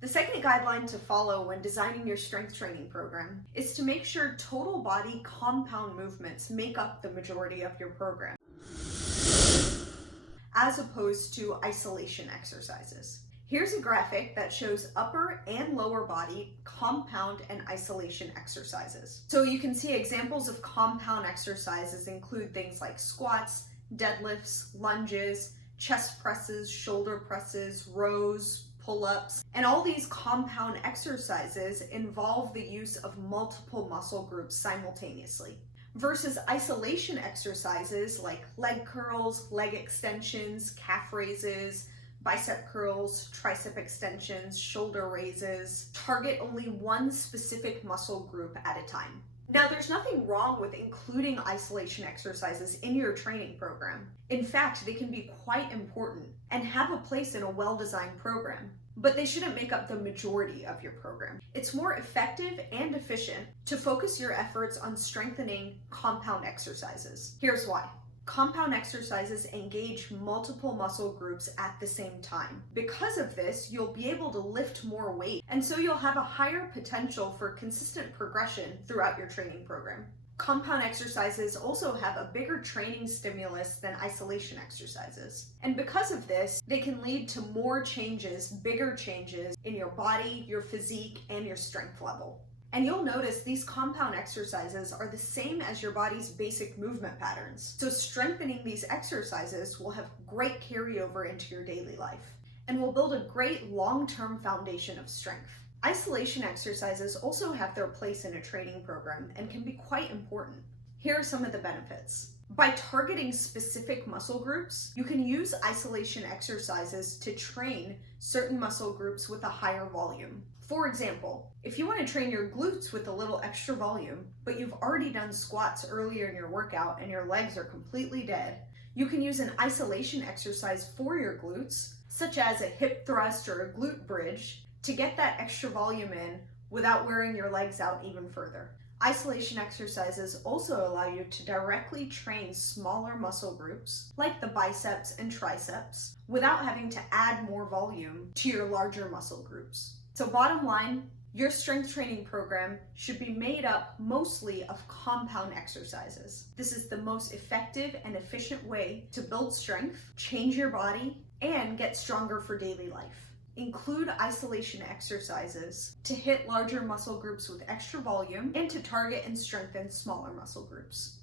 The second guideline to follow when designing your strength training program is to make sure total body compound movements make up the majority of your program, as opposed to isolation exercises. Here's a graphic that shows upper and lower body compound and isolation exercises. So you can see examples of compound exercises include things like squats, deadlifts, lunges, chest presses, shoulder presses, rows, pull-ups, and all these compound exercises involve the use of multiple muscle groups simultaneously. Versus isolation exercises like leg curls, leg extensions, calf raises, bicep curls, tricep extensions, shoulder raises, target only one specific muscle group at a time. Now, there's nothing wrong with including isolation exercises in your training program. In fact, they can be quite important and have a place in a well-designed program, but they shouldn't make up the majority of your program. It's more effective and efficient to focus your efforts on strengthening compound exercises. Here's why. Compound exercises engage multiple muscle groups at the same time. Because of this, you'll be able to lift more weight, and so you'll have a higher potential for consistent progression throughout your training program. Compound exercises also have a bigger training stimulus than isolation exercises. And because of this, they can lead to more changes, bigger changes in your body, your physique, and your strength level. And you'll notice these compound exercises are the same as your body's basic movement patterns. So strengthening these exercises will have great carryover into your daily life and will build a great long-term foundation of strength. Isolation exercises also have their place in a training program and can be quite important. Here are some of the benefits. By targeting specific muscle groups, you can use isolation exercises to train certain muscle groups with a higher volume. For example, if you want to train your glutes with a little extra volume, but you've already done squats earlier in your workout and your legs are completely dead, you can use an isolation exercise for your glutes, such as a hip thrust or a glute bridge, to get that extra volume in without wearing your legs out even further. Isolation exercises also allow you to directly train smaller muscle groups, like the biceps and triceps, without having to add more volume to your larger muscle groups. So bottom line, your strength training program should be made up mostly of compound exercises. This is the most effective and efficient way to build strength, change your body, and get stronger for daily life. Include isolation exercises to hit larger muscle groups with extra volume and to target and strengthen smaller muscle groups.